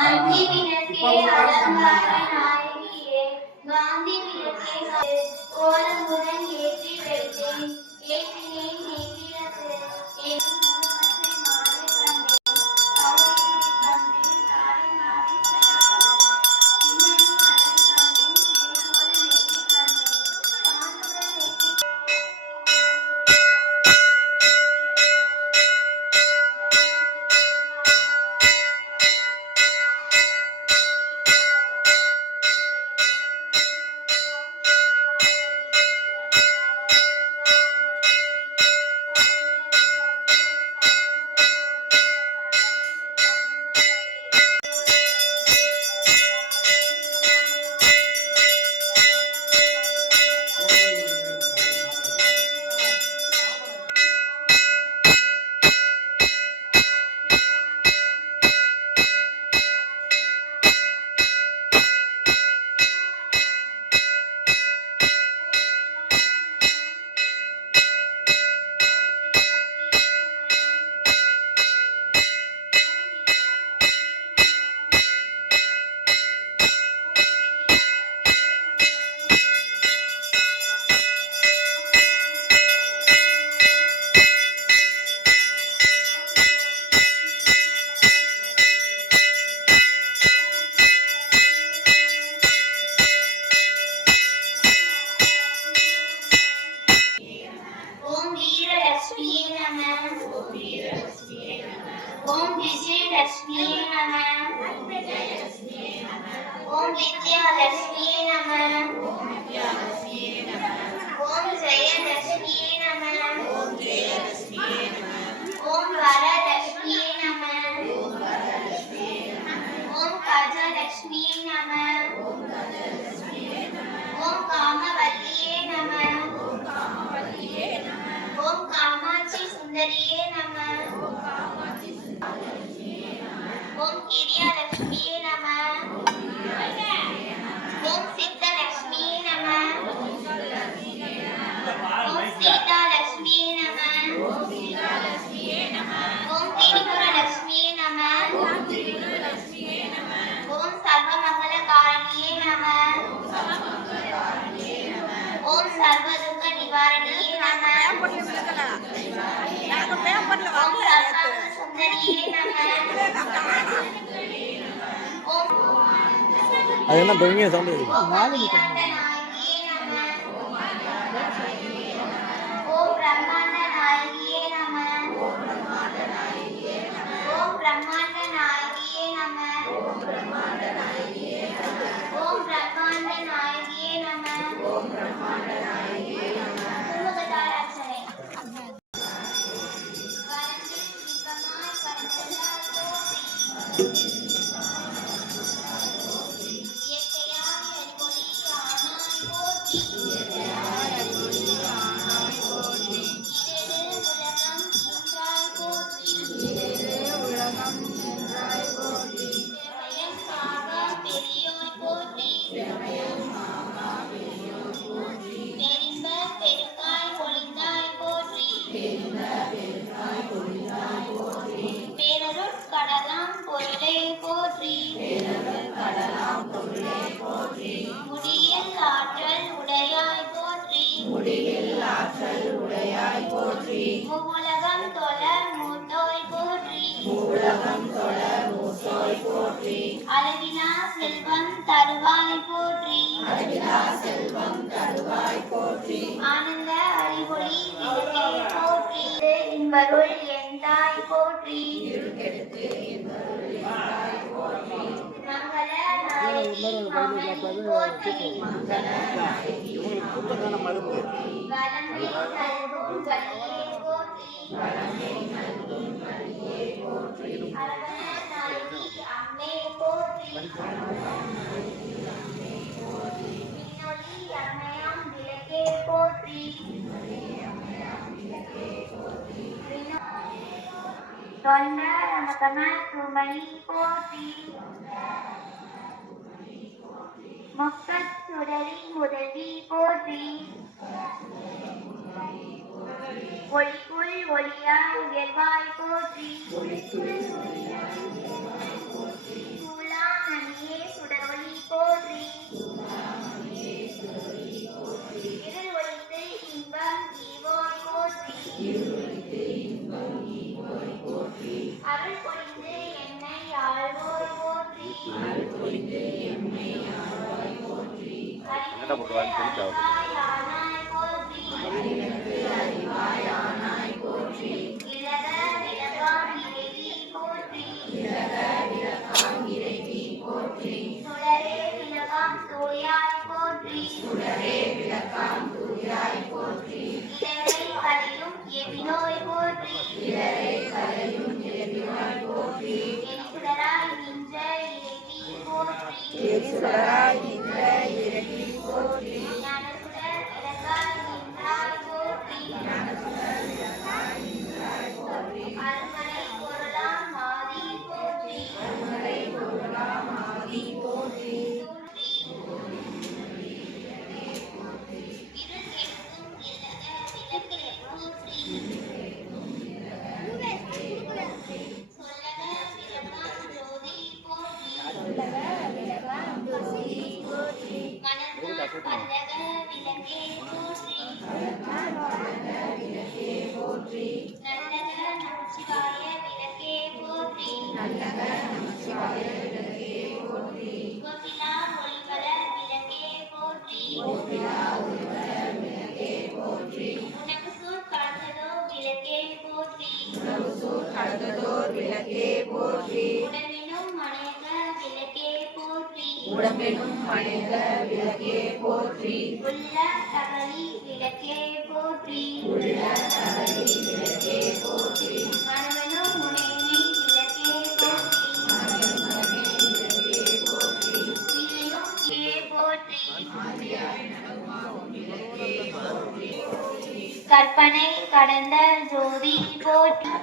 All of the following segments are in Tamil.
அந்தி விளக்கே அலங்கார நாயகியே காந்தி விளக்கே கோலமுடன் ஏற்றி வைத்தேன் ஏற்றினேன் நேற்றிரத்து என் முகத்தை மாலை கண்டேன் கௌரி கண்டேன் தாய் நாடி பின்னணி அழகு கண்டேன் சிறைபோல நெற்றி கண்டேன் சாந்துடன் நெற்றி ஓம் வீரலட்சுமியே நமः ஓம் விஜயலட்சுமியே நமः ஓம் வித்யாலட்சுமியே நமः ஓம் ஜெயலட்சுமியே நமः ஓம் வரலட்சுமியே நமः ஓம் கஜலட்சுமியே நமः ஓம் காமவல்லியே நமः ஓம் காமாட்சி சுந்தரியே நமः ஓம் கிரியாலட்சுமியே நமः ஓம் சித்தலட்சுமியே நமः ஓம் சீதாலட்சுமியே நமः ஓம் திரிபுரலட்சுமியே நமः ஓம் சர்வமங்கலகாரணியே நமः ஓம் சர்வதுக்க நிவாரணியே நமः ஓம் சர்வாங்க சுந்தரியே நமः ஓம் அது என்ன பெரிய சவுண்ட் அகிலாண்ட நாயகியே நமः ஓம் பிரம்மாண்ட நாயகியே நமः ஓம் பிரம்மாண்ட நாயகியே நமः ஓம் பிரம்மாண்ட நாயகியே நமः குமுகதார அர்ச்சனை வரந்தில் சிவமாய் பரந்ததால் தோன்றி இயற்கையாய் அறிவொளி ஆனாய் போற்றி இடது உலகம் ஈன்றாய் போற்றி பெருமயம் காவா பெரியோய் போற்றி பெரின்ப பெருக்காய் பொழிந்தாய் போற்றி பேரருட் கடலாம் பொருளே போற்றி முடியில் ஆற்றல் உடையாய் போற்றி மூவுலகம் தொழ மூத்தோய் போற்றி அளவிலா செல்வம் தருவாய் போற்றி ஆனந்த அறிவொளி விளக்கே போற்றி இன்பருள் எந்தாய் போற்றி மங்கள நாயகி மகனி போற்றி வலமை நல்கும் வழியே போற்றி அரவண நாயகி அம்மே போற்றி விண்ணொளி அம்மையாம் விளக்கே போற்றி தொண்ட நமகம சுமணி போற்றி மொக்கச் சுடரி முதல்வி போற்றி ஒளிக்குள் ஒளியாய் உயர்வாய் போற்றி சூலா என்னடா போட்டுவாங்க தெரிஞ்சாவது உடம்பெனும் மனித விளக்கே போற்றி உள்ள தகலி விளக்கே போற்றி மனமெனும் முனைமை விளக்கே போற்றி உயிரினும் கே போற்றி கற்பனை கடந்த ஜோதி போற்றி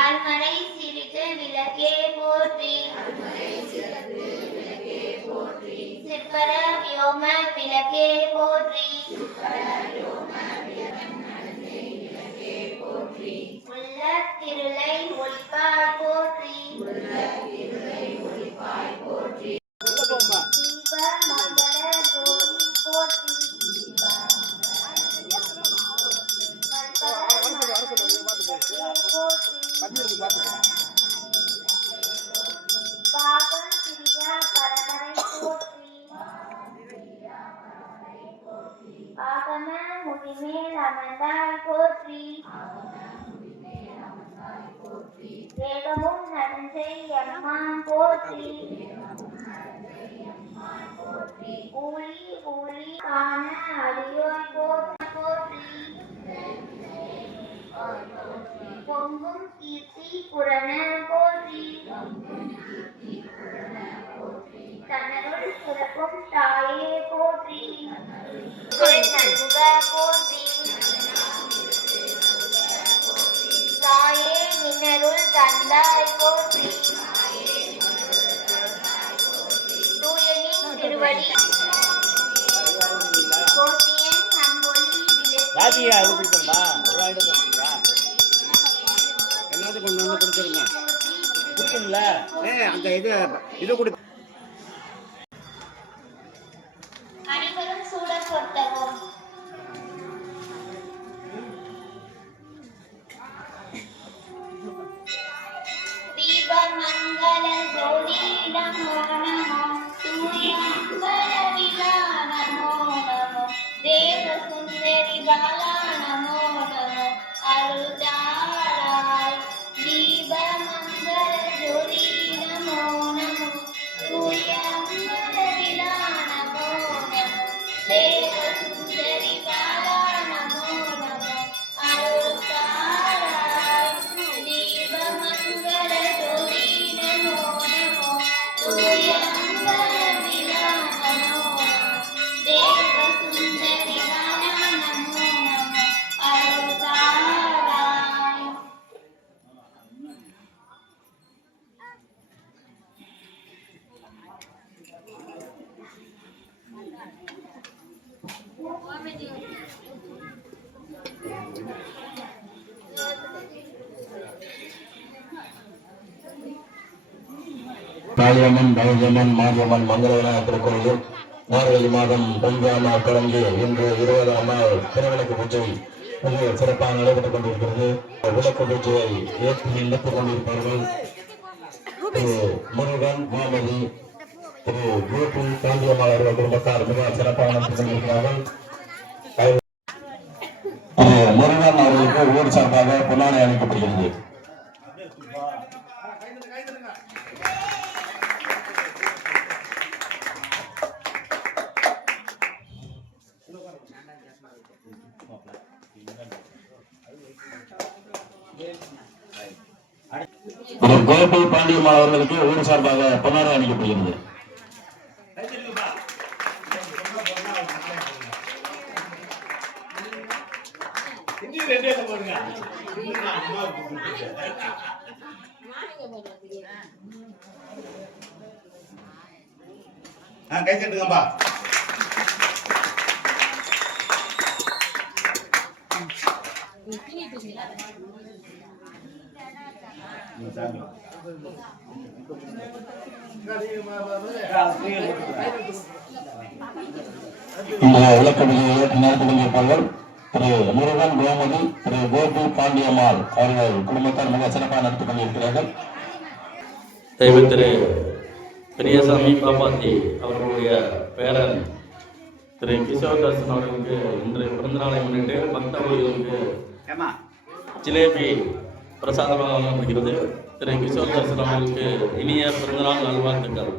அருமறை சிரித்து விளக்கே போற்றி சிற்பர வியோம விளக்கே போற்றி உள்ள திருளை ஒளிப்பாய் போற்றி தீப மங்கள ஜோதி போற்றி பாகம் பிரியா பரமரை போற்றி ஆகம முடிமேல் அமர்ந்தாய் போற்றி வேகமும் நடுஞ்சை எம்மான் போற்றி ஊழி ஊழி காண அடியோய் போற்றி பொங்கும் கீர்த்தி புரண போற்றி தனருள் சுரக்கும் தாயே போற்றி நல்குக போற்றி தாயே நின்னருள் தந்தாய் போற்றி தூயனின் திருவடி போற்றியன் அன்பொழி ராஜியா அது கொடுக்கணுமா ஒரு ஆயிரம் கொடுத்தீங்களா எல்லாத்தையும் கொண்டு வந்து கொடுத்துருங்க கொடுக்குங்களா அந்த இது கொடு அனைவரும் சூட கொட்டவும் தீப மங்கள ஜோதி நமோ நமோ சூரிய மங்கள விழா நமோ நமோ தேவ சுந்தரி பாலா நமோ நமோ அருள்தாராய் தீப மங்கள ஜோதி நமோ நமோ சூரிய மங்கள விழா நமோ நமோ தேவ சுந்தரி பாலா நமோ நமோ அருள்தாராய் தீப மங்கள ஜோதி நமோ நமோ சூரிய மங்கள விழா நமோ நமோ தேவ சுந்தரி பாலா நமோ நமோ அருள்தாராய் காளியம்மன் கணேசம்மன் மாரியம்மன் மங்களகரநாத திருக்கோயிலில் மார்கழி மாதம் 9ஆம் நாள் தொடங்கி இன்று 20ஆம் நாள் திருவிளக்கு பூஜை மிக சிறப்பாக நடைபெற்றுக் கொண்டிருக்கிறது. விளக்கு பூஜையை ஏற்றி நடத்திக் கொண்டிருப்பார்கள் திரு முருகன் முகமது திரு கோபி காந்தியம்மாள் அவர்கள் குடும்பத்தார் மிக சிறப்பாக நடத்தி கொண்டிருக்கிறார்கள். திரு முருகன் அவர்களுக்கு ஊர் சார்பாக பொன்னாடை அளிக்கப்படுகிறது. திரு கோபி பாண்டியம்மாள் அவர்களுக்கு ஊர் சார்பாக பொன்னாடை அளிக்கப்படுகிறது. கை தட்டுங்கப்பா. இந்த விளக்க நிகழ்ச்சியை நடத்தி கொண்டிருப்பார்கள் திரு முருகன் கோமதி திரு கோபி பாண்டியம்மாள் அவர்கள் குடும்பத்தார் மிக சிறப்பாக நடத்தி கொண்டிருக்கிறார்கள். தெய்வ திரு பெரியசாமி பாப்பாத்தி அவர்களுடைய பேரன் திரு கிஷோர் தாசன் அவர்களுக்கு இன்று பிறந்தநாளை முன்னிட்டு பக்தர்களுக்கு ஜிலேபி பிரசாதமாக வழங்கப்படுகிறது. திரு கிஷோர் தாசன் அவர்களுக்கு இனிய பிறந்தநாள் நல்வாழ்த்துக்கள்.